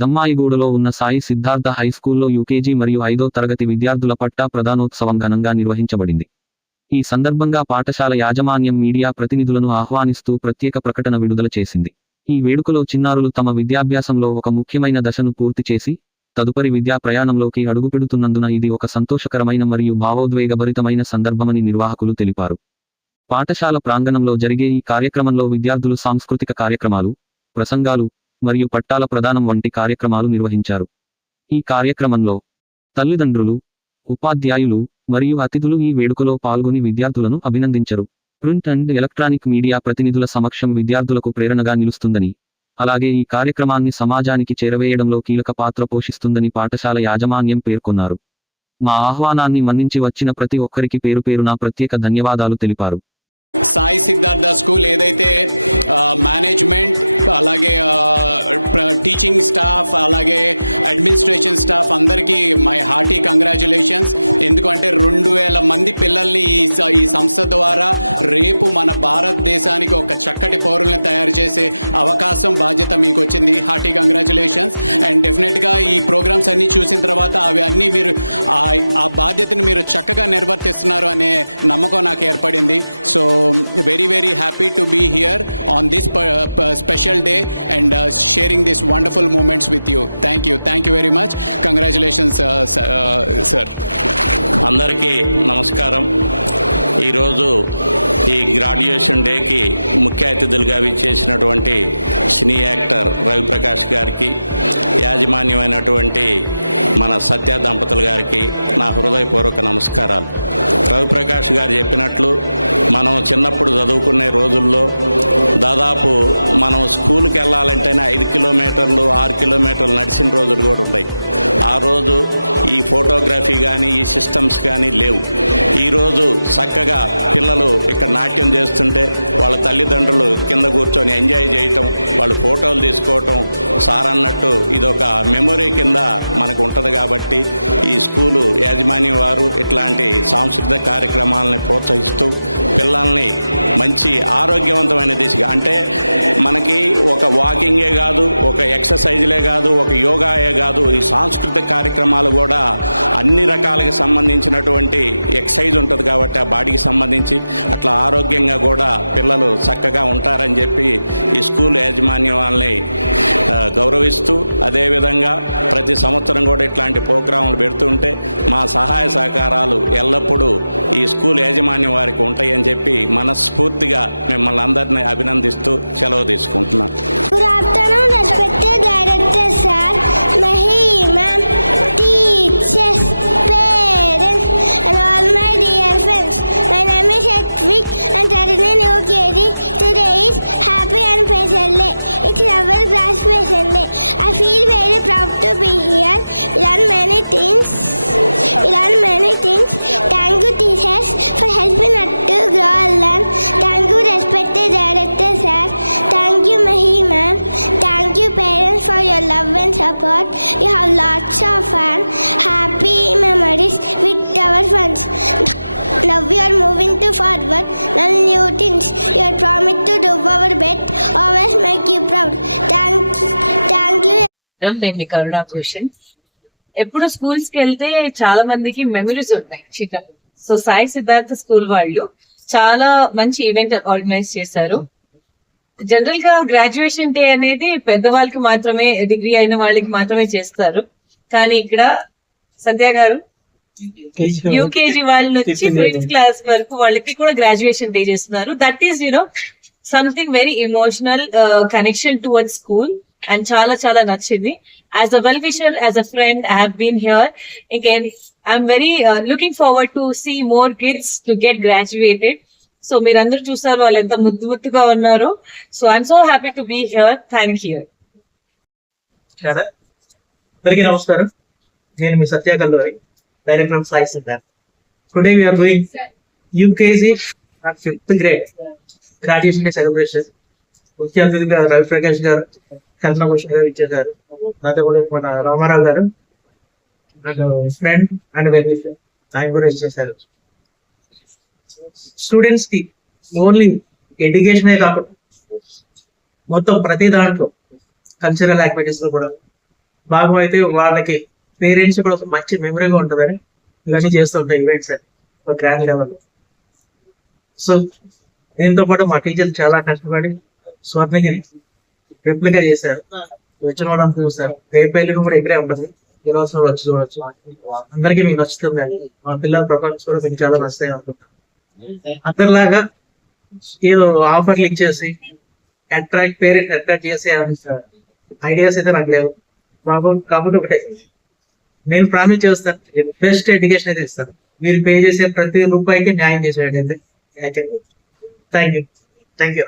దమ్మాయిగూడలో ఉన్న సాయి సిద్ధార్థ హైస్కూల్లో యూకేజీ మరియు 5వ తరగతి విద్యార్థుల పట్టా ప్రదానోత్సవం ఘనంగా నిర్వహించబడింది. ఈ సందర్భంగా పాఠశాల యాజమాన్యం మీడియా ప్రతినిధులను ఆహ్వానిస్తూ ప్రత్యేక ప్రకటన విడుదల చేసింది. ఈ వేడుకలో చిన్నారులు తమ విద్యాభ్యాసంలో ఒక ముఖ్యమైన దశను పూర్తి చేసి తదుపరి విద్యా ప్రయాణంలోకి అడుగుపెడుతున్నందున ఇది ఒక సంతోషకరమైన మరియు భావోద్వేగభరితమైన సందర్భమని నిర్వాహకులు తెలిపారు. పాఠశాల ప్రాంగణంలో జరిగే ఈ కార్యక్రమంలో విద్యార్థులు సాంస్కృతిక కార్యక్రమాలు, ప్రసంగాలు మరియు పట్టాల ప్రదానం వంటి కార్యక్రమాలు నిర్వహించారు. ఈ కార్యక్రమంలో తల్లిదండ్రులు, ఉపాధ్యాయులు మరియు అతిథులు ఈ వేడుకలో పాల్గొని విద్యార్థులను అభినందించరు. ప్రింట్ అండ్ ఎలక్ట్రానిక్ మీడియా ప్రతినిధుల సమక్షం విద్యార్థులకు ప్రేరణగా నిలుస్తుందని, అలాగే ఈ కార్యక్రమాన్ని సమాజానికి చేరవేయడంలో కీలక పాత్ర పోషిస్తుందని పాఠశాల యాజమాన్యం పేర్కొన్నారు. మా ఆహ్వానాన్ని మన్నించి వచ్చిన ప్రతి ఒక్కరికి పేరు పేరున ప్రత్యేక ధన్యవాదాలు తెలిపారు. సాయి సిద్ధార్థ స్కూల్ ఏదైతే మేనేజ్మెంట్, అలాగే టీచింగ్ స్టాఫ్, అలాగే అడ్మినిస్ట్రేషన్ స్టాఫ్ అందరికీ మై హార్టీ కంగ్రాచులేషన్స్. ఎందుకంటే 2000 మంది పిల్లల్ని ఈ సంస్థ ద్వారా రేపు మన భారతదేశానికి ఒక చక్కటి పౌరుల్ని తయారు చేసే అవకాశం, బాధ్యత మీకు వచ్చింది. Hearty congratulations. అండ్ డెఫినెట్గా ఈ ప్రోగ్రామ్స్ అన్నీ చూసిన తర్వాత అవి అన్నీ మీరు ఆ బాధ్యతను మీరు చక్కగా నిర్వర్తిస్తున్నారు అనే నమ్మకం నాకు ఏర్పడింది. So very happy to be here on this special day and sharing these wonderful moments with you. Thank you very much. Congratulations sir. అందరికీ నమస్కారం. ఈరోజు ఈ గ్రాడ్యుయేషన్ డేకి ముఖ్య అతిథులుగా విచ్చేసినటువంటి సినీ యాక్టర్ రవిప్రకాష్ గారికి, యాజమాన్యమైనటువంటి మన సత్య దంపతులు గారికి నా హృదయపూర్వక నమస్కారాలు. రవిప్రకాష్ గారు చెప్పినట్లు మనం చిన్నప్పుడు చదువుకునే రోజుల్లో దాదాపు మనం స్కూల్కి వెళ్ళాలంటేనే 5 కిలోమీటర్లు 6 కిలోమీటర్లు నడిచిన రోజులు కూడా ఉన్నాయి. ఆ రోజు ఈ ఫోటోగ్రఫీ కానీ ఈ సిస్టమ్స్ కానీ లేవు. ఈరోజు చక్కగా పిల్లలు ఇక్కడ నాట్యం చేస్తుంటే వాళ్ళ తల్లిదండ్రులు కింద కూర్చొని ఎంజాయ్ చేయటం, వాళ్ళు ఫోటోలు తీసుకోవటం, సార్ అన్నట్టు ఇదొక మెమొరీ కింద మనకు ఉంటుంది. కాబట్టి ఈ స్కూలు యాజమాన్యం వారు ఇట్లాంటి సాంస్కృతిక కార్యక్రమాలని ప్రోత్సహిస్తూ పిల్లల్ని మంచి ఆరోగ్యవంతమైన దిశగా, అంటే మనకి ఒక వాకింగే కాదు, ఒక ఎక్సర్సైజ్లే కాదు, ఒక యోగాయే కాదు, ఈ సాంస్కృతిక కార్యక్రమాలు కూడా అన్ని రకాలకు సంబంధించినటువంటి ఎక్సర్సైజ్ ఉంటుంది. కాబట్టి ఆ బాడీకి సంబంధించి అట్లా ఆరోగ్యంగా కూడా పిల్లలు చక్కగా ఉంటారని చెప్పి ఈ స్కూల్ యాజమాన్యం వాళ్ళని గౌరవిస్తూ, అదేవిధంగా ప్రతి సంవత్సరం కూడా ఇట్లాంటి ప్రోగ్రాములు పెడుతుంటే మా సహాయ సహకారాలు ఎల్లప్పుడూ ఈ స్కూల్ యాజమాన్యం వారికి ఉంటాయని చెప్పి మనస్ఫూర్తిగా మిమ్మల్ని అందరినీ అభినందిస్తూ సెలవు తీసుకుంటున్నాను. It's our graduation day. I feel very proud to be here. Learn many things. Thank you teachers for helping us to grow and learn. Thank you respected director sir. Thank you Mahi ma'am. Thank you parents for your love and support. You have lots of fun, happy memories with our friends. Now we are moving to forward, learn new things. You are promised to do our best, always make you proud. Thank you. నేను కరుణా question. ఎప్పుడు schools కి వెళ్తే చాలా మందికి memories ఉంటాయి చిన్నప్పుడు. So Sai Siddhartha school వాళ్ళు చాలా మంచి ఈవెంట్ ఆర్గనైజ్ చేశారు. జనరల్ గా గ్రాడ్యుయేషన్ డే అనేది పెద్దవాళ్ళకి మాత్రమే, డిగ్రీ అయిన వాళ్ళకి మాత్రమే చేస్తారు. కానీ ఇక్కడ సత్య గారు యూకేజీ వాళ్ళ నుంచి 5th క్లాస్ వరకు వాళ్ళకి కూడా గ్రాడ్యుయేషన్ డే చేస్తున్నారు. That is something very emotional connection towards school and చాలా చాలా నచ్చింది. As a well wisher, as a friend, I have been here. Again I'm very looking forward to see more kids to get graduated. So మీరందరూ చూసారు వాళ్ళు ఎంత ముద్దుగా ఉన్నారు. So I'm so happy to be here. Thank you. అందరికీ నమస్కారం. నేను మీ సత్య Kalluri, director of Sai Siddharth. Today we are doing UKG and 5th grade graduation day celebration. ముఖ్య అతిథిగా రవిప్రకాష్ గారు, కల్పన భూషణ్ గారు ఇచ్చేసారు. నాతో కూడా మన రామారావు గారు, నాకు ఫ్రెండ్ అండ్ వెల్ విషర్, ఆయన కూడా ఇచ్చేసారు. స్టూడెంట్స్ కి ఓన్లీ ఎడ్యుకేషనే కాకుండా మొత్తం ప్రతి దాంట్లో కల్చరల్ యాక్టివిటీస్ లో కూడా భాగం అయితే వాళ్ళకి పేరెంట్స్ కూడా ఒక మంచి మెమరీగా ఉంటుందని ఇవన్నీ చేస్తుంటాయి ఈవెంట్స్ అని ఒక గ్రాండ్ లెవెల్. సో దీంతో పాటు మా టీచర్లు చాలా కష్టపడి స్వర్ణగిరి రెప్లికా చేశారు, వచ్చిన వాళ్ళని చూస్తారు. రేపు కూడా ఇక్కడే ఉంటుంది, ఈ రోజు వచ్చి చూడొచ్చు. అందరికీ మీకు నచ్చుతుంది, మా పిల్లల ప్రొఫైల్స్ కూడా మీకు చాలా నచ్చుతాయి అనుకుంటున్నాను. అందరిలాగా ఏదో ఆఫర్లు ఇచ్చేసి పేరెంట్ అట్రాక్ట్ చేసే ఐడియాస్ అయితే నాకు లేవు బాబు. కాబట్టి ఒకటే, నేను ప్రామిస్ చేస్తాను, బెస్ట్ ఎడ్యుకేషన్ అయితే ఇస్తాను. మీరు పే చేసే ప్రతి రూపాయికి న్యాయం చేసేటైతే. Thank you.